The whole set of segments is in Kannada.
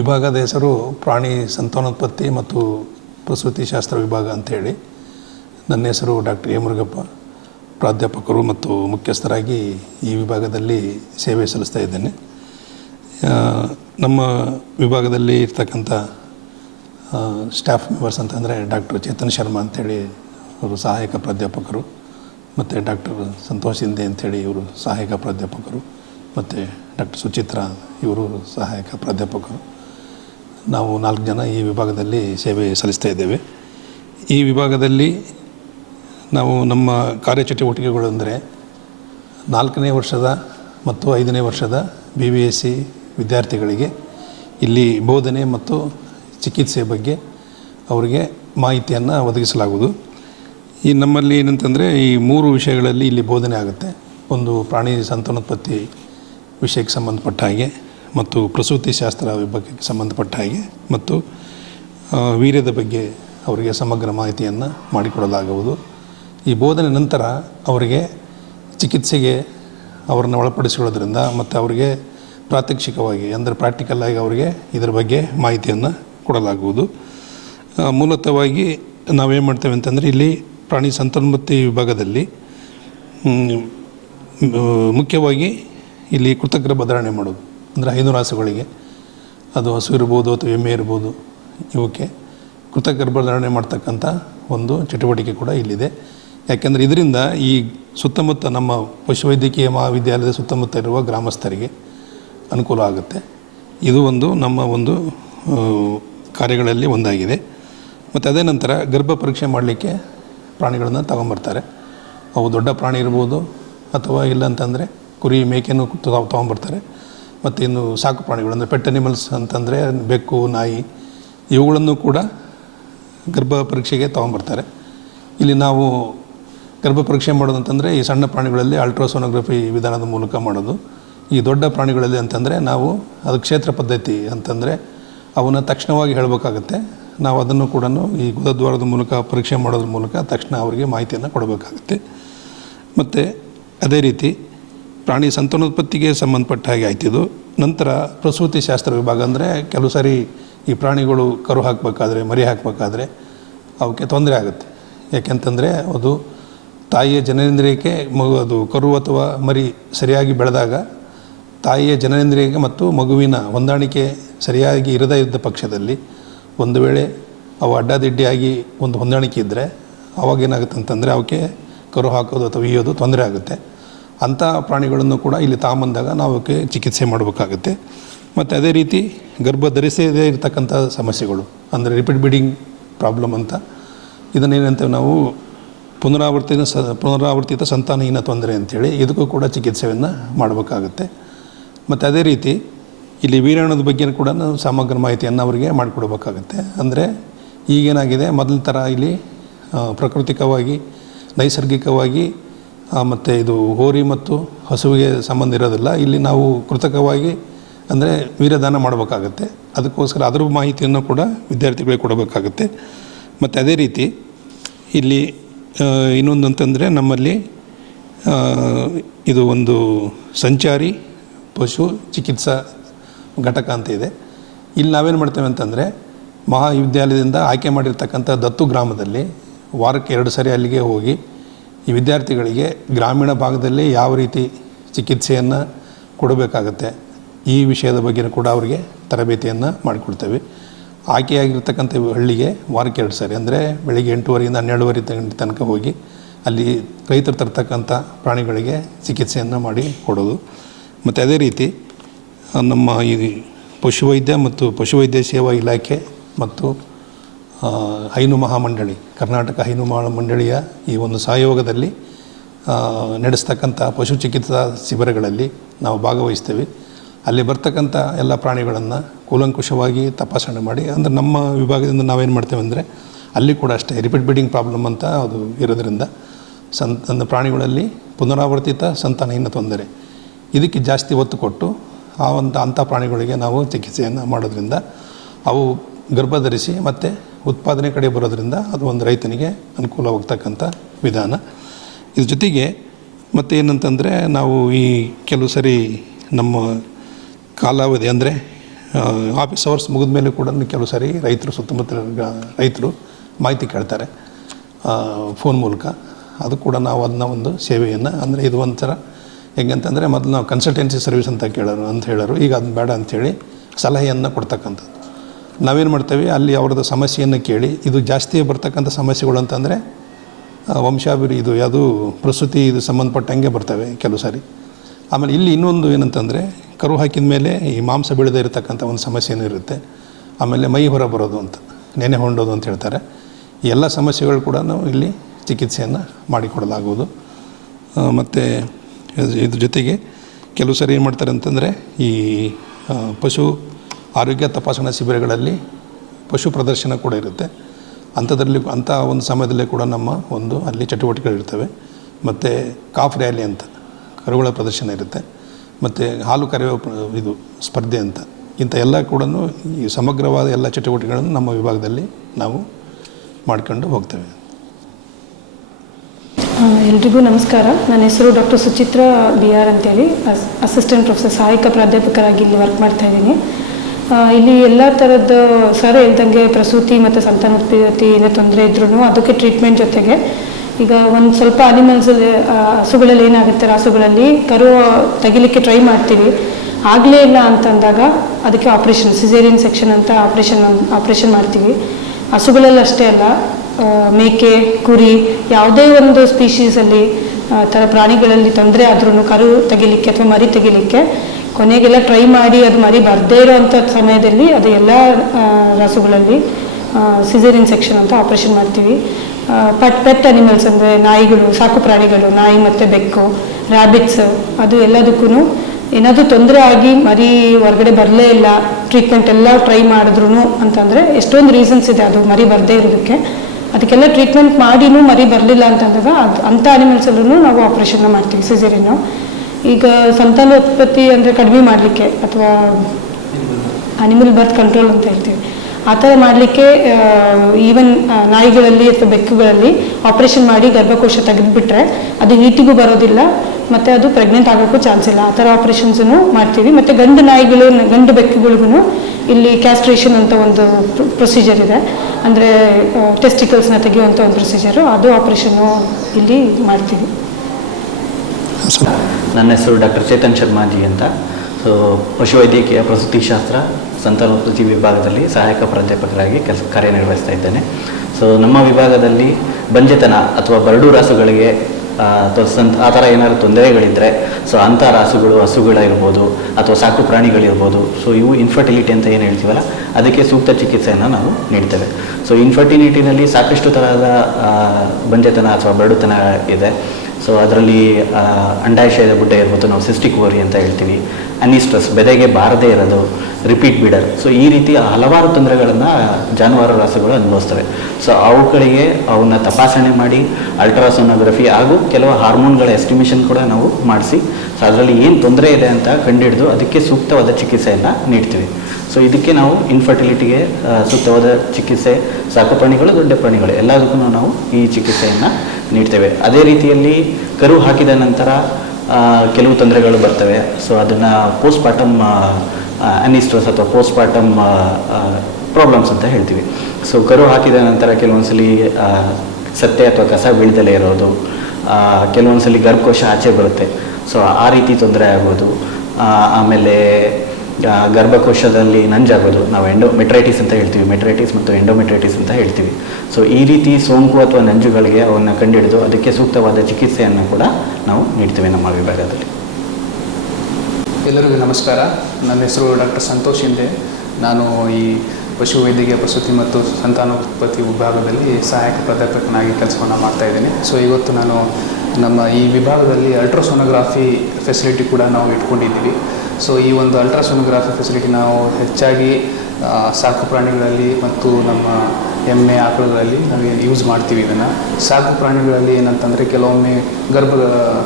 ವಿಭಾಗದ ಹೆಸರು ಪ್ರಾಣಿ ಸಂತಾನೋತ್ಪತ್ತಿ ಮತ್ತು ಪ್ರಸೂತಿ ಶಾಸ್ತ್ರ ವಿಭಾಗ ಅಂಥೇಳಿ. ನನ್ನ ಹೆಸರು ಡಾಕ್ಟರ್ ಎ ಮುರುಗಪ್ಪ, ಪ್ರಾಧ್ಯಾಪಕರು ಮತ್ತು ಮುಖ್ಯಸ್ಥರಾಗಿ ಈ ವಿಭಾಗದಲ್ಲಿ ಸೇವೆ ಸಲ್ಲಿಸ್ತಾ ಇದ್ದೇನೆ. ನಮ್ಮ ವಿಭಾಗದಲ್ಲಿ ಇರ್ತಕ್ಕಂಥ ಸ್ಟಾಫ್ ಮೆಂಬರ್ಸ್ ಅಂತಂದರೆ ಡಾಕ್ಟರ್ ಚೇತನ್ ಶರ್ಮಾ ಅಂಥೇಳಿ ಅವರು ಸಹಾಯಕ ಪ್ರಾಧ್ಯಾಪಕರು, ಮತ್ತು ಡಾಕ್ಟರ್ ಸಂತೋಷ್ ಹಿಂದೆ ಅಂಥೇಳಿ ಇವರು ಸಹಾಯಕ ಪ್ರಾಧ್ಯಾಪಕರು, ಮತ್ತು ಡಾಕ್ಟರ್ ಸುಚಿತ್ರಾ ಇವರು ಸಹಾಯಕ ಪ್ರಾಧ್ಯಾಪಕರು. ನಾವು 4 ಜನ ಈ ವಿಭಾಗದಲ್ಲಿ ಸೇವೆ ಸಲ್ಲಿಸ್ತಾ ಇದ್ದೇವೆ. ಈ ವಿಭಾಗದಲ್ಲಿ ನಾವು ನಮ್ಮ ಕಾರ್ಯಚಟುವಟಿಕೆಗಳು ಅಂದರೆ 4ನೇ ವರ್ಷದ ಮತ್ತು 5ನೇ ವರ್ಷದ BVSc ವಿದ್ಯಾರ್ಥಿಗಳಿಗೆ ಇಲ್ಲಿ ಬೋಧನೆ ಮತ್ತು ಚಿಕಿತ್ಸೆ ಬಗ್ಗೆ ಅವರಿಗೆ ಮಾಹಿತಿಯನ್ನು ಒದಗಿಸಲಾಗುವುದು. ಈ ನಮ್ಮಲ್ಲಿ ಏನಂತಂದರೆ ಈ 3 ವಿಷಯಗಳಲ್ಲಿ ಇಲ್ಲಿ ಬೋಧನೆ ಆಗುತ್ತೆ. ಒಂದು ಪ್ರಾಣಿ ಸಂತಾನೋತ್ಪತ್ತಿ ವಿಷಯಕ್ಕೆ ಸಂಬಂಧಪಟ್ಟ ಹಾಗೆ, ಮತ್ತು ಪ್ರಸೂತಿ ಶಾಸ್ತ್ರ ವಿಭಾಗಕ್ಕೆ ಸಂಬಂಧಪಟ್ಟ ಹಾಗೆ, ಮತ್ತು ವೀರ್ಯದ ಬಗ್ಗೆ ಅವರಿಗೆ ಸಮಗ್ರ ಮಾಹಿತಿಯನ್ನು ಮಾಡಿಕೊಡಲಾಗುವುದು. ಈ ಬೋಧನೆ ನಂತರ ಅವರಿಗೆ ಚಿಕಿತ್ಸೆಗೆ ಅವರನ್ನು ಒಳಪಡಿಸಿಕೊಳ್ಳೋದ್ರಿಂದ ಮತ್ತು ಅವರಿಗೆ ಪ್ರಾತ್ಯಕ್ಷಿಕವಾಗಿ ಅಂದರೆ ಪ್ರಾಕ್ಟಿಕಲ್ಲಾಗಿ ಅವರಿಗೆ ಇದರ ಬಗ್ಗೆ ಮಾಹಿತಿಯನ್ನು ಕೊಡಲಾಗುವುದು. ಮೂಲತಃವಾಗಿ ನಾವೇನು ಮಾಡ್ತೇವೆ ಅಂತಂದರೆ ಇಲ್ಲಿ ಪ್ರಾಣಿ ಸಂತಾನೋತ್ಪತ್ತಿ ವಿಭಾಗದಲ್ಲಿ ಮುಖ್ಯವಾಗಿ ಇಲ್ಲಿ ಕೃತಕ ಗರ್ಭಧಾರಣೆ ಮಾಡೋದು ಅಂದರೆ ಹೈನುರಾಸುಗಳಿಗೆ, ಅದು ಹಸು ಇರ್ಬೋದು ಅಥವಾ ಎಮ್ಮೆ ಇರ್ಬೋದು, ಇವಕ್ಕೆ ಕೃತಕ ಗರ್ಭಧಾರಣೆ ಮಾಡ್ತಕ್ಕಂಥ ಒಂದು ಚಟುವಟಿಕೆ ಕೂಡ ಇಲ್ಲಿದೆ. ಯಾಕೆಂದರೆ ಇದರಿಂದ ಈ ಸುತ್ತಮುತ್ತ ನಮ್ಮ ಪಶುವೈದ್ಯಕೀಯ ಮಹಾವಿದ್ಯಾಲಯದ ಸುತ್ತಮುತ್ತ ಇರುವ ಗ್ರಾಮಸ್ಥರಿಗೆ ಅನುಕೂಲ ಆಗುತ್ತೆ. ಇದು ಒಂದು ನಮ್ಮ ಒಂದು ಕಾರ್ಯಗಳಲ್ಲಿ ಒಂದಾಗಿದೆ. ಮತ್ತು ಅದೇ ನಂತರ ಗರ್ಭ ಪರೀಕ್ಷೆ ಮಾಡಲಿಕ್ಕೆ ಪ್ರಾಣಿಗಳನ್ನು ತಗೊಂಬರ್ತಾರೆ. ಅವು ದೊಡ್ಡ ಪ್ರಾಣಿ ಇರ್ಬೋದು ಅಥವಾ ಇಲ್ಲ ಅಂತಂದರೆ ಕುರಿ ಮೇಕೆನೂ ತೊಗೊಂಬರ್ತಾರೆ. ಮತ್ತು ಇನ್ನು ಸಾಕು ಪ್ರಾಣಿಗಳು ಅಂದರೆ ಪೆಟ್ ಅನಿಮಲ್ಸ್ ಅಂತಂದರೆ ಬೆಕ್ಕು, ನಾಯಿ ಇವುಗಳನ್ನು ಕೂಡ ಗರ್ಭ ಪರೀಕ್ಷೆಗೆ ತೊಗೊಂಬರ್ತಾರೆ. ಇಲ್ಲಿ ನಾವು ಗರ್ಭ ಪರೀಕ್ಷೆ ಮಾಡೋದಂತಂದರೆ ಈ ಸಣ್ಣ ಪ್ರಾಣಿಗಳಲ್ಲಿ ಅಲ್ಟ್ರಾಸೋನೋಗ್ರಫಿ ವಿಧಾನದ ಮೂಲಕ ಮಾಡೋದು. ಈ ದೊಡ್ಡ ಪ್ರಾಣಿಗಳಲ್ಲಿ ಅಂತಂದರೆ ನಾವು ಅದು ಕ್ಷೇತ್ರ ಪದ್ಧತಿ ಅಂತಂದರೆ ಅವನ್ನ ತಕ್ಷಣವಾಗಿ ಹೇಳಬೇಕಾಗತ್ತೆ. ನಾವು ಅದನ್ನು ಕೂಡ ಈ ಗುದದ್ವಾರದ ಮೂಲಕ ಪರೀಕ್ಷೆ ಮಾಡೋದ್ರ ಮೂಲಕ ತಕ್ಷಣ ಅವರಿಗೆ ಮಾಹಿತಿಯನ್ನು ಕೊಡಬೇಕಾಗುತ್ತೆ. ಮತ್ತು ಅದೇ ರೀತಿ ಪ್ರಾಣಿ ಸಂತಾನೋತ್ಪತ್ತಿಗೆ ಸಂಬಂಧಪಟ್ಟ ಹಾಗೆ ಆಯ್ತಿದ್ದು. ನಂತರ ಪ್ರಸೂತಿ ಶಾಸ್ತ್ರ ವಿಭಾಗ ಅಂದರೆ ಕೆಲವು ಸಾರಿ ಈ ಪ್ರಾಣಿಗಳು ಕರು ಹಾಕಬೇಕಾದ್ರೆ, ಮರಿ ಹಾಕಬೇಕಾದ್ರೆ ಅವಕ್ಕೆ ತೊಂದರೆ ಆಗುತ್ತೆ. ಯಾಕೆಂತಂದರೆ ಅದು ತಾಯಿಯ ಜನನೇಂದ್ರಿಯಕ್ಕೆ ಅದು ಕರು ಅಥವಾ ಮರಿ ಸರಿಯಾಗಿ ಬೆಳೆದಾಗ ತಾಯಿಯ ಜನನೇಂದ್ರಿಯಕ್ಕೆ ಮತ್ತು ಮಗುವಿನ ಹೊಂದಾಣಿಕೆ ಸರಿಯಾಗಿ ಇರದೇ ಇದ್ದ ಪಕ್ಷದಲ್ಲಿ ಒಂದು ವೇಳೆ ಅವು ಅಡ್ಡಾದಿಡ್ಡಿಯಾಗಿ ಒಂದು ಹೊಂದಾಣಿಕೆ ಇದ್ದರೆ ಅವಾಗೇನಾಗುತ್ತೆ ಅಂತಂದರೆ ಅವಕ್ಕೆ ಕರು ಹಾಕೋದು ಅಥವಾ ಈಯೋದು ತೊಂದರೆ ಆಗುತ್ತೆ. ಅಂಥ ಪ್ರಾಣಿಗಳನ್ನು ಕೂಡ ಇಲ್ಲಿ ತಗೊಂಬಂದಾಗ ನಾವು ಅವಕ್ಕೆ ಚಿಕಿತ್ಸೆ ಮಾಡಬೇಕಾಗುತ್ತೆ. ಮತ್ತು ಅದೇ ರೀತಿ ಗರ್ಭ ಧರಿಸದೇ ಇರತಕ್ಕಂಥ ಸಮಸ್ಯೆಗಳು ಅಂದರೆ ರಿಪೀಟ್ ಬ್ರೀಡಿಂಗ್ ಪ್ರಾಬ್ಲಮ್ ಅಂತ, ಇದನ್ನೇನಂತೇವೆ ನಾವು ಪುನರಾವರ್ತಿತ ಸಂತಾನಹೀನ ತೊಂದರೆ ಅಂಥೇಳಿ, ಇದಕ್ಕೂ ಕೂಡ ಚಿಕಿತ್ಸೆಯನ್ನು ಮಾಡಬೇಕಾಗುತ್ತೆ. ಮತ್ತು ಅದೇ ರೀತಿ ಇಲ್ಲಿ ವೀರ್ಯಾಣುದ ಬಗ್ಗೆ ಕೂಡ ನಾವು ಸಮಗ್ರ ಮಾಹಿತಿಯನ್ನು ಅವರಿಗೆ ಮಾಡಿಕೊಡ್ಬೇಕಾಗತ್ತೆ. ಅಂದರೆ ಈಗೇನಾಗಿದೆ, ಮೊದಲ ಥರ ಇಲ್ಲಿ ಪ್ರಾಕೃತಿಕವಾಗಿ ನೈಸರ್ಗಿಕವಾಗಿ ಮತ್ತು ಇದು ಹೋರಿ ಮತ್ತು ಹಸುವಿಗೆ ಸಂಬಂಧ ಇರೋದಿಲ್ಲ. ಇಲ್ಲಿ ನಾವು ಕೃತಕವಾಗಿ ಅಂದರೆ ವೀರ್ಯದಾನ ಮಾಡಬೇಕಾಗತ್ತೆ. ಅದಕ್ಕೋಸ್ಕರ ಅದರ ಮಾಹಿತಿಯನ್ನು ಕೂಡ ವಿದ್ಯಾರ್ಥಿಗಳಿಗೆ ಕೊಡಬೇಕಾಗುತ್ತೆ. ಮತ್ತು ಅದೇ ರೀತಿ ಇಲ್ಲಿ ಇನ್ನೊಂದು ಅಂತಂದರೆ ನಮ್ಮಲ್ಲಿ ಇದು ಒಂದು ಸಂಚಾರಿ ಪಶು ಚಿಕಿತ್ಸಾ ಘಟಕ ಅಂತ ಇದೆ. ಇಲ್ಲಿ ನಾವೇನು ಮಾಡ್ತೇವೆ ಅಂತಂದರೆ ಮಹಾವಿದ್ಯಾಲಯದಿಂದ ಆಯ್ಕೆ ಮಾಡಿರ್ತಕ್ಕಂಥ ದತ್ತು ಗ್ರಾಮದಲ್ಲಿ ವಾರಕ್ಕೆ 2 ಸರಿ ಅಲ್ಲಿಗೆ ಹೋಗಿ ಈ ವಿದ್ಯಾರ್ಥಿಗಳಿಗೆ ಗ್ರಾಮೀಣ ಭಾಗದಲ್ಲಿ ಯಾವ ರೀತಿ ಚಿಕಿತ್ಸೆಯನ್ನು ಕೊಡಬೇಕಾಗತ್ತೆ ಈ ವಿಷಯದ ಬಗ್ಗೆ ಕೂಡ ಅವರಿಗೆ ತರಬೇತಿಯನ್ನು ಮಾಡಿಕೊಡ್ತೇವೆ. ಆಯ್ಕೆಯಾಗಿರ್ತಕ್ಕಂಥ ಹಳ್ಳಿಗೆ ವಾರಕ್ಕೆ 2 ಸರಿ ಅಂದರೆ ಬೆಳಿಗ್ಗೆ 8:30ಯಿಂದ 12:30 ತನಕ ಹೋಗಿ ಅಲ್ಲಿ ರೈತರು ತರ್ತಕ್ಕಂಥ ಪ್ರಾಣಿಗಳಿಗೆ ಚಿಕಿತ್ಸೆಯನ್ನು ಮಾಡಿ ಕೊಡೋದು. ಮತ್ತು ಅದೇ ರೀತಿ ನಮ್ಮ ಈ ಪಶುವೈದ್ಯ ಮತ್ತು ಪಶುವೈದ್ಯ ಸೇವಾ ಇಲಾಖೆ ಮತ್ತು ಹೈನು ಮಹಾಮಂಡಳಿ, ಕರ್ನಾಟಕ ಹೈನು ಮಹಾಮಂಡಳಿಯ ಈ ಒಂದು ಸಹಯೋಗದಲ್ಲಿ ನಡೆಸ್ತಕ್ಕಂಥ ಪಶು ಚಿಕಿತ್ಸಾ ಶಿಬಿರಗಳಲ್ಲಿ ನಾವು ಭಾಗವಹಿಸ್ತೇವೆ. ಅಲ್ಲಿ ಬರ್ತಕ್ಕಂಥ ಎಲ್ಲ ಪ್ರಾಣಿಗಳನ್ನು ಕೂಲಂಕುಷವಾಗಿ ತಪಾಸಣೆ ಮಾಡಿ, ಅಂದರೆ ನಮ್ಮ ವಿಭಾಗದಿಂದ ನಾವೇನು ಮಾಡ್ತೇವೆ ಅಂದರೆ ಅಲ್ಲಿ ಕೂಡ ಅಷ್ಟೇ ರಿಪೀಟ್ ಬ್ರೀಡಿಂಗ್ ಪ್ರಾಬ್ಲಮ್ ಅಂತ ಅದು ಇರೋದ್ರಿಂದ ಪ್ರಾಣಿಗಳಲ್ಲಿ ಪುನರಾವರ್ತಿತ ಸಂತಾನಹೀನ ತೊಂದರೆ ಇದಕ್ಕೆ ಜಾಸ್ತಿ ಒತ್ತು ಕೊಟ್ಟು ಅಂಥ ಪ್ರಾಣಿಗಳಿಗೆ ನಾವು ಚಿಕಿತ್ಸೆಯನ್ನು ಮಾಡೋದ್ರಿಂದ ಅವು ಗರ್ಭಧರಿಸಿ ಮತ್ತು ಉತ್ಪಾದನೆ ಕಡೆ ಬರೋದ್ರಿಂದ ಅದು ಒಂದು ರೈತನಿಗೆ ಅನುಕೂಲವಾಗ್ತಕ್ಕಂಥ ವಿಧಾನ. ಇದ್ರ ಜೊತೆಗೆ ಮತ್ತು ಏನಂತಂದರೆ ನಾವು ಈ ಕೆಲವು ಸರಿ ನಮ್ಮ ಕಾಲಾವಧಿ ಅಂದರೆ ಆಫೀಸ್ ಅವರ್ಸ್ ಮುಗಿದ ಮೇಲೆ ಕೂಡ ಕೆಲವು ಸಾರಿ ರೈತರು ಸುತ್ತಮುತ್ತಲ ರೈತರು ಮಾಹಿತಿ ಕೇಳ್ತಾರೆ ಫೋನ್ ಮೂಲಕ. ಅದು ಕೂಡ ನಾವು ಅದನ್ನ ಒಂದು ಸೇವೆಯನ್ನು, ಅಂದರೆ ಇದು ಒಂಥರ ಹೆಂಗಂತಂದರೆ ಮೊದಲು ನಾವು ಕನ್ಸಲ್ಟೆನ್ಸಿ ಸರ್ವಿಸ್ ಅಂತ ಹೇಳೋರು, ಈಗ ಅದನ್ನ ಬೇಡ ಅಂಥೇಳಿ ಸಲಹೆಯನ್ನು ಕೊಡ್ತಕ್ಕಂಥದ್ದು. ನಾವೇನು ಮಾಡ್ತೇವೆ, ಅಲ್ಲಿ ಅವ್ರದ್ದು ಸಮಸ್ಯೆಯನ್ನು ಕೇಳಿ, ಇದು ಜಾಸ್ತಿ ಬರ್ತಕ್ಕಂಥ ಸಮಸ್ಯೆಗಳು ಅಂತಂದರೆ ವಂಶಾಭಿವೃದ್ಧಿ, ಇದು ಯಾವುದು ಪ್ರಸೂತಿ ಇದು ಸಂಬಂಧಪಟ್ಟಂಗೆ ಬರ್ತವೆ ಕೆಲವು ಸಾರಿ. ಆಮೇಲೆ ಇಲ್ಲಿ ಇನ್ನೊಂದು ಏನಂತಂದರೆ, ಕರು ಹಾಕಿದ ಮೇಲೆ ಈ ಮಾಂಸ ಬೀಳದೇ ಇರತಕ್ಕಂಥ ಒಂದು ಸಮಸ್ಯೆನೂ ಇರುತ್ತೆ. ಆಮೇಲೆ ಮೈ ಹೊರ ಬರೋದು ಅಂತ, ನೆನೆ ಹೊಂಡೋದು ಅಂತ ಹೇಳ್ತಾರೆ. ಈ ಎಲ್ಲ ಸಮಸ್ಯೆಗಳು ಕೂಡ ನಾವು ಇಲ್ಲಿ ಚಿಕಿತ್ಸೆಯನ್ನು ಮಾಡಿಕೊಡಲಾಗುವುದು. ಮತ್ತು ಇದ್ರ ಜೊತೆಗೆ ಕೆಲವು ಸರಿ ಏನು ಮಾಡ್ತಾರೆ ಅಂತಂದರೆ, ಈ ಪಶು ಆರೋಗ್ಯ ತಪಾಸಣಾ ಶಿಬಿರಗಳಲ್ಲಿ ಪಶು ಪ್ರದರ್ಶನ ಕೂಡ ಇರುತ್ತೆ. ಅಂಥ ಒಂದು ಸಮಯದಲ್ಲೇ ಕೂಡ ನಮ್ಮ ಒಂದು ಅಲ್ಲಿ ಚಟುವಟಿಕೆಗಳಿರ್ತವೆ. ಮತ್ತು ಕಾಫ್ ರ್ಯಾಲಿ ಅಂತ ಕರುಗಳ ಪ್ರದರ್ಶನ ಇರುತ್ತೆ. ಮತ್ತು ಹಾಲು ಕರೆಯುವ ಇದು ಸ್ಪರ್ಧೆ ಅಂತ, ಇಂಥ ಎಲ್ಲ ಕೂಡ ಈ ಸಮಗ್ರವಾದ ಎಲ್ಲ ಚಟುವಟಿಕೆಗಳನ್ನು ನಮ್ಮ ವಿಭಾಗದಲ್ಲಿ ನಾವು ಮಾಡ್ಕೊಂಡು ಹೋಗ್ತೇವೆ. ಎಲ್ರಿಗೂ ನಮಸ್ಕಾರ. ನನ್ನ ಹೆಸರು ಡಾಕ್ಟರ್ ಸುಚಿತ್ರಾ BR ಅಂತೇಳಿ, ಅಸಿಸ್ಟೆಂಟ್ ಪ್ರೊಫೆಸರ್, ಸಹಾಯಕ ಪ್ರಾಧ್ಯಾಪಕರಾಗಿ ಇಲ್ಲಿ ವರ್ಕ್ ಮಾಡ್ತಾಯಿದ್ದೀನಿ. ಇಲ್ಲಿ ಎಲ್ಲ ಥರದ ಸರ್ ಹೇಳ್ದಂಗೆ ಪ್ರಸೂತಿ ಮತ್ತು ಸಂತಾನೋತ್ಪತ್ತಿ ಏನೇ ತೊಂದರೆ ಇದ್ರೂ ಅದಕ್ಕೆ ಟ್ರೀಟ್ಮೆಂಟ್ ಜೊತೆಗೆ ಈಗ ಒಂದು ಸ್ವಲ್ಪ ಅನಿಮಲ್ಸಲ್ಲಿ ಹಸುಗಳಲ್ಲಿ ಏನಾಗುತ್ತೆ, ರಾಸುಗಳಲ್ಲಿ ಕರು ತೆಗಿಲಿಕ್ಕೆ ಟ್ರೈ ಮಾಡ್ತೀವಿ, ಆಗಲೇ ಇಲ್ಲ ಅಂತಂದಾಗ ಅದಕ್ಕೆ ಆಪ್ರೇಷನ್, ಸಿಸೇರಿಯನ್ ಸೆಕ್ಷನ್ ಅಂತ ಆಪ್ರೇಷನ್ ಮಾಡ್ತೀವಿ. ಹಸುಗಳಲ್ಲಿ ಅಷ್ಟೇ ಅಲ್ಲ, ಮೇಕೆ, ಕುರಿ, ಯಾವುದೇ ಒಂದು ಸ್ಪೀಶೀಸಲ್ಲಿ ಥರ ಪ್ರಾಣಿಗಳಲ್ಲಿ ತೊಂದರೆ ಆದ್ರೂ ಕರು ತೆಗಿಲಿಕ್ಕೆ ಅಥವಾ ಮರಿ ತೆಗಿಲಿಕ್ಕೆ ಕೊನೆಗೆಲ್ಲ ಟ್ರೈ ಮಾಡಿ ಅದು ಮರಿ ಬರದೇ ಇರೋವಂಥ ಸಮಯದಲ್ಲಿ ಅದು ಎಲ್ಲ ರಾಸುಗಳಲ್ಲಿ ಸಿಸೇರಿಯನ್ ಸೆಕ್ಷನ್ ಅಂತ ಆಪ್ರೇಷನ್ ಮಾಡ್ತೀವಿ. ಪೆಟ್ ಅನಿಮಲ್ಸ್ ಅಂದರೆ ನಾಯಿಗಳು, ಸಾಕು ಪ್ರಾಣಿಗಳು, ನಾಯಿ ಮತ್ತು ಬೆಕ್ಕು, ರ್ಯಾಬಿಟ್ಸ್, ಅದು ಎಲ್ಲದಕ್ಕೂ ಏನಾದರೂ ತೊಂದರೆ ಆಗಿ ಮರಿ ಹೊರಗಡೆ ಬರಲೇ ಇಲ್ಲ, ಟ್ರೀಟ್ಮೆಂಟ್ ಎಲ್ಲ ಟ್ರೈ ಮಾಡಿದ್ರು ಅಂತಂದರೆ ಎಷ್ಟೊಂದು ರೀಸನ್ಸ್ ಇದೆ ಅದು ಮರಿ ಬರದೇ ಇರೋದಕ್ಕೆ. ಅದಕ್ಕೆಲ್ಲ ಟ್ರೀಟ್ಮೆಂಟ್ ಮಾಡಿನೂ ಮರಿ ಬರಲಿಲ್ಲ ಅಂತಂದಾಗ ಅಂಥ ಅನಿಮಲ್ಸಲ್ಲೂ ನಾವು ಆಪ್ರೇಷನ್ನ ಮಾಡ್ತೀವಿ, ಸಿಸೇರಿಯನ್ನು. ಈಗ ಸಂತಾನೋತ್ಪತ್ತಿ ಅಂದರೆ ಕಡಿಮೆ ಮಾಡಲಿಕ್ಕೆ ಅಥವಾ ಅನಿಮಲ್ ಬರ್ತ್ ಕಂಟ್ರೋಲ್ ಅಂತ ಹೇಳ್ತೀವಿ, ಆ ಥರ ಮಾಡಲಿಕ್ಕೆ ಈವನ್ ನಾಯಿಗಳಲ್ಲಿ ಅಥವಾ ಬೆಕ್ಕುಗಳಲ್ಲಿ ಆಪ್ರೇಷನ್ ಮಾಡಿ ಗರ್ಭಕೋಶ ತೆಗೆದುಬಿಟ್ರೆ ಅದು ಹೀಟಿಗೂ ಬರೋದಿಲ್ಲ ಮತ್ತು ಅದು ಪ್ರೆಗ್ನೆಂಟ್ ಆಗೋಕ್ಕೂ ಚಾನ್ಸ್ ಇಲ್ಲ. ಆ ಥರ ಆಪ್ರೇಷನ್ಸನ್ನು ಮಾಡ್ತೀವಿ. ಮತ್ತು ಗಂಡು ಬೆಕ್ಕುಗಳಿಗೂ ಇಲ್ಲಿ ಕ್ಯಾಸ್ಟ್ರೇಷನ್ ಅಂತ ಒಂದು ಪ್ರೊಸೀಜರ್ ಇದೆ, ಅಂದರೆ ಟೆಸ್ಟಿಕಲ್ಸ್ನ ತೆಗೆಯುವಂಥ ಒಂದು ಪ್ರೊಸೀಜರು, ಅದು ಆಪ್ರೇಷನ್ನು ಇಲ್ಲಿ ಮಾಡ್ತೀವಿ. ನನ್ನ ಹೆಸರು ಡಾಕ್ಟರ್ ಚೇತನ್ ಶರ್ಮಾಜಿ ಅಂತ. ಸೊ ಪಶುವೈದ್ಯಕೀಯ ಪ್ರಸೂತಿಶಾಸ್ತ್ರ ಸಂತಾನೋತ್ಪತ್ತಿ ವಿಭಾಗದಲ್ಲಿ ಸಹಾಯಕ ಪ್ರಾಧ್ಯಾಪಕರಾಗಿ ಕಾರ್ಯನಿರ್ವಹಿಸ್ತಾ ಇದ್ದೇನೆ. ಸೊ ನಮ್ಮ ವಿಭಾಗದಲ್ಲಿ ಬಂಜೆತನ ಅಥವಾ ಬರಡು ರಾಸುಗಳಿಗೆ ಅಥವಾ ಆ ಥರ ಏನಾದರೂ ತೊಂದರೆಗಳಿದ್ದರೆ, ಸೊ ಅಂಥ ರಾಸುಗಳು, ಹಸುಗಳಿರ್ಬೋದು ಅಥವಾ ಸಾಕು ಪ್ರಾಣಿಗಳಿರ್ಬೋದು, ಸೊ ಇವು ಇನ್ಫರ್ಟಿಲಿಟಿ ಅಂತ ಏನು ಹೇಳ್ತೀವಲ್ಲ ಅದಕ್ಕೆ ಸೂಕ್ತ ಚಿಕಿತ್ಸೆಯನ್ನು ನಾವು ನೀಡ್ತೇವೆ. ಸೊ ಇನ್ಫರ್ಟಿಲಿಟಿನಲ್ಲಿ ಸಾಕಷ್ಟು ಥರದ ಬಂಜೆತನ ಅಥವಾ ಬರಡುತನ ಇದೆ. ಸೊ ಅದರಲ್ಲಿ ಅಂಡಾಶಯದ ಗುಡ್ಡೆ ಇರ್ಬೋದು, ನಾವು ಸಿಸ್ಟಿಕ್ ಓರಿ ಅಂತ ಹೇಳ್ತೀವಿ, ಅನಿಸ್ಟ್ರಸ್, ಬೆದೆಗೆ ಬಾರದೇ ಇರೋದು, ರಿಪೀಟ್ ಬೀಡರ್. ಸೊ ಈ ರೀತಿಯ ಹಲವಾರು ತೊಂದರೆಗಳನ್ನು ಜಾನುವಾರು ರಾಸುಗಳು ಅನುಭವಿಸ್ತವೆ. ಸೊ ಅವುಗಳಿಗೆ ಅವನ್ನ ತಪಾಸಣೆ ಮಾಡಿ ಅಲ್ಟ್ರಾಸೋನೋಗ್ರಫಿ ಹಾಗೂ ಕೆಲವು ಹಾರ್ಮೋನ್ಗಳ ಎಸ್ಟಿಮೇಷನ್ ಕೂಡ ನಾವು ಮಾಡಿಸಿ, ಸೊ ಅದರಲ್ಲಿ ಏನು ತೊಂದರೆ ಇದೆ ಅಂತ ಕಂಡುಹಿಡಿದು ಅದಕ್ಕೆ ಸೂಕ್ತವಾದ ಚಿಕಿತ್ಸೆಯನ್ನು ನೀಡ್ತೀವಿ. ಸೊ ಇದಕ್ಕೆ ನಾವು ಇನ್ಫರ್ಟಿಲಿಟಿಗೆ ಸೂಕ್ತವಾದ ಚಿಕಿತ್ಸೆ, ಸಾಕು ಪ್ರಾಣಿಗಳು, ದೊಡ್ಡ ಪ್ರಾಣಿಗಳು ಎಲ್ಲದಕ್ಕೂ ನಾವು ಈ ಚಿಕಿತ್ಸೆಯನ್ನು ನೀಡ್ತೇವೆ. ಅದೇ ರೀತಿಯಲ್ಲಿ ಕರು ಹಾಕಿದ ನಂತರ ಕೆಲವು ತೊಂದರೆಗಳು ಬರ್ತವೆ. ಸೊ ಅದನ್ನು ಪೋಸ್ಟ್ಪಾರ್ಟಮ್ ಅನಿಸ್ಟ್ರಸ್ ಅಥವಾ ಪೋಸ್ಟ್ಪಾರ್ಟಮ್ ಪ್ರಾಬ್ಲಮ್ಸ್ ಅಂತ ಹೇಳ್ತೀವಿ. ಸೊ ಕರು ಹಾಕಿದ ನಂತರ ಕೆಲವೊಂದ್ಸಲಿ ಸತ್ತೆ ಅಥವಾ ಕಸ ಬೀಳ್ದಲೇ ಇರೋದು, ಕೆಲವೊಂದ್ಸಲಿ ಗರ್ಭಕೋಶ ಆಚೆ ಬರುತ್ತೆ, ಸೊ ಆ ರೀತಿ ತೊಂದರೆ ಆಗೋದು. ಆಮೇಲೆ ಗರ್ಭಕೋಶದಲ್ಲಿ ನಂಜಾಗೋದು, ನಾವು ಮೆಟ್ರೈಟಿಸ್ ಅಂತ ಹೇಳ್ತೀವಿ, ಮೆಟ್ರೈಟಿಸ್ ಮತ್ತು ಎಂಡೋಮೆಟ್ರೈಟಿಸ್ ಅಂತ ಹೇಳ್ತೀವಿ. ಸೊ ಈ ರೀತಿ ಸೋಂಕು ಅಥವಾ ನಂಜುಗಳಿಗೆ ಅವನ್ನು ಕಂಡುಹಿಡಿದು ಅದಕ್ಕೆ ಸೂಕ್ತವಾದ ಚಿಕಿತ್ಸೆಯನ್ನು ಕೂಡ ನಾವು ನೀಡ್ತೇವೆ ನಮ್ಮ ವಿಭಾಗದಲ್ಲಿ. ಎಲ್ಲರಿಗೂ ನಮಸ್ಕಾರ. ನನ್ನ ಹೆಸರು ಡಾಕ್ಟರ್ ಸಂತೋಷ್ ಶಿಂದೆ. ನಾನು ಈ ಪಶುವೈದ್ಯಕೀಯ ಪ್ರಸೂತಿ ಮತ್ತು ಸಂತಾನೋತ್ಪತ್ತಿ ವಿಭಾಗದಲ್ಲಿ ಸಹಾಯಕ ಪ್ರಾಧ್ಯಾಪಕನಾಗಿ ಕೆಲಸವನ್ನು ಮಾಡ್ತಾಯಿದ್ದೀನಿ. ಸೊ ಇವತ್ತು ನಾನು ನಮ್ಮ ಈ ವಿಭಾಗದಲ್ಲಿ ಅಲ್ಟ್ರಾಸೋನೋಗ್ರಾಫಿ ಫೆಸಿಲಿಟಿ ಕೂಡ ನಾವು ಇಟ್ಕೊಂಡಿದ್ದೀವಿ. ಸೊ ಈ ಒಂದು ಅಲ್ಟ್ರಾಸೋನೋಗ್ರಾಫಿ ಫೆಸಿಲಿಟಿ ನಾವು ಹೆಚ್ಚಾಗಿ ಸಾಕು ಪ್ರಾಣಿಗಳಲ್ಲಿ ಮತ್ತು ನಮ್ಮ ಎಮ್ಮೆ ಆಕಳುಗಳಲ್ಲಿ ನಾವು ಯೂಸ್ ಮಾಡ್ತೀವಿ. ಇದನ್ನು ಸಾಕು ಪ್ರಾಣಿಗಳಲ್ಲಿ ಏನಂತಂದರೆ ಕೆಲವೊಮ್ಮೆ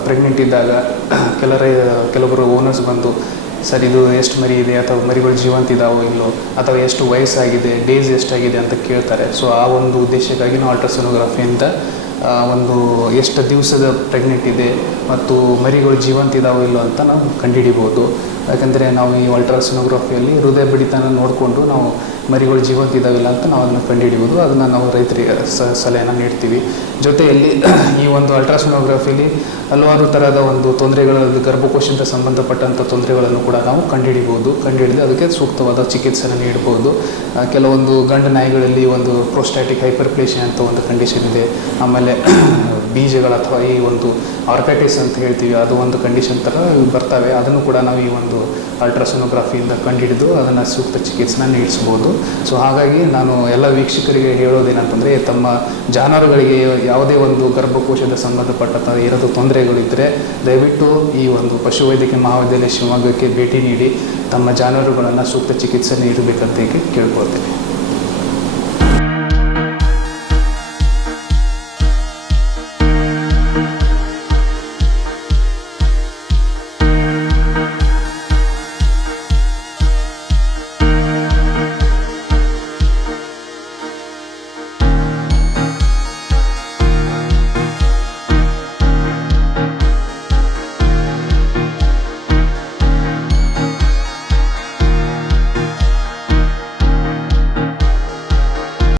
ಪ್ರೆಗ್ನೆಂಟ್ ಇದ್ದಾಗ ಕೆಲವರು ಓನರ್ಸ್ ಬಂದು, ಸರ್ ಇದು ಎಷ್ಟು ಮರಿ ಇದೆ ಅಥವಾ ಮರಿಗಳು ಜೀವಂತ ಇದ್ದಾವೋ ಇಲ್ಲೋ ಅಥವಾ ಎಷ್ಟು ವಯಸ್ಸಾಗಿದೆ, ಡೇಸ್ ಎಷ್ಟಾಗಿದೆ ಅಂತ ಕೇಳ್ತಾರೆ. ಸೊ ಆ ಒಂದು ಉದ್ದೇಶಕ್ಕಾಗಿ ನಾವು ಅಲ್ಟ್ರಾಸೋನೋಗ್ರಫಿಯಿಂದ ಒಂದು ಎಷ್ಟು ದಿವಸದ ಪ್ರೆಗ್ನೆಂಟ್ ಇದೆ ಮತ್ತು ಮರಿಗಳು ಜೀವಂತ ಇದಾವೋ ಇಲ್ಲೋ ಅಂತ ನಾವು ಕಂಡುಹಿಡಿಬೋದು. ಯಾಕಂದರೆ ನಾವು ಈ ಅಲ್ಟ್ರಾಸೋನೋಗ್ರಫಿಯಲ್ಲಿ ಹೃದಯ ಬಡಿತನ ನೋಡಿಕೊಂಡು ನಾವು ಮರಿಗಳು ಜೀವಂತ ಇದಾವಿಲ್ಲ ಅಂತ ನಾವು ಅದನ್ನು ಕಂಡುಹಿಡಿಬೋದು. ಅದನ್ನು ನಾವು ರೈತರಿಗೆ ಸಲಹೆಯನ್ನು ನೀಡ್ತೀವಿ. ಜೊತೆಯಲ್ಲಿ ಈ ಒಂದು ಅಲ್ಟ್ರಾಸೋನೋಗ್ರಫಿಲಿ ಹಲವಾರು ಥರದ ಒಂದು ತೊಂದರೆಗಳಲ್ಲಿ ಗರ್ಭಕೋಶದಿಂದ ಸಂಬಂಧಪಟ್ಟಂಥ ತೊಂದರೆಗಳನ್ನು ಕೂಡ ನಾವು ಕಂಡುಹಿಡಿಬೋದು. ಕಂಡುಹಿಡಿದು ಅದಕ್ಕೆ ಸೂಕ್ತವಾದ ಚಿಕಿತ್ಸೆಯನ್ನು ನೀಡ್ಬೋದು. ಕೆಲವೊಂದು ಗಂಡು ನಾಯಿಗಳಲ್ಲಿ ಒಂದು ಪ್ರೋಸ್ಟಾಟಿಕ್ ಹೈಪರ್ಪ್ಲೇಷಿಯಾ ಅಂತ ಒಂದು ಕಂಡೀಷನ್ ಇದೆ. ಆಮೇಲೆ ಬೀಜಗಳ ಅಥವಾ ಈ ಒಂದು ಆರ್ಕೈಟಿಸ್ ಅಂತ ಹೇಳ್ತೀವಿ, ಅದು ಒಂದು ಕಂಡೀಷನ್ ಥರ ಬರ್ತವೆ. ಅದನ್ನು ಕೂಡ ನಾವು ಈ ಒಂದು ಅಲ್ಟ್ರಾಸೋನೋಗ್ರಫಿಯಿಂದ ಕಂಡುಹಿಡಿದು ಅದನ್ನು ಸೂಕ್ತ ಚಿಕಿತ್ಸೆನ ನೀಡಿಸ್ಬೋದು. ಸೊ ಹಾಗಾಗಿ ನಾನು ಎಲ್ಲ ವೀಕ್ಷಕರಿಗೆ ಹೇಳೋದೇನಂತಂದರೆ, ತಮ್ಮ ಜಾನುವಾರುಗಳಿಗೆ ಯಾವುದೇ ಒಂದು ಗರ್ಭಕೋಶದ ಸಂಬಂಧಪಟ್ಟಂಥ ಏನಾದರೂ ತೊಂದರೆಗಳಿದ್ದರೆ ದಯವಿಟ್ಟು ಈ ಒಂದು ಪಶುವೈದ್ಯಕೀಯ ಮಹಾವಿದ್ಯಾಲಯ ಶಿವಮೊಗ್ಗಕ್ಕೆ ಭೇಟಿ ನೀಡಿ ತಮ್ಮ ಜಾನುವಾರುಗಳನ್ನು ಸೂಕ್ತ ಚಿಕಿತ್ಸೆ ನೀಡಬೇಕಂತ ಕೇಳ್ಕೊಳ್ತೇನೆ.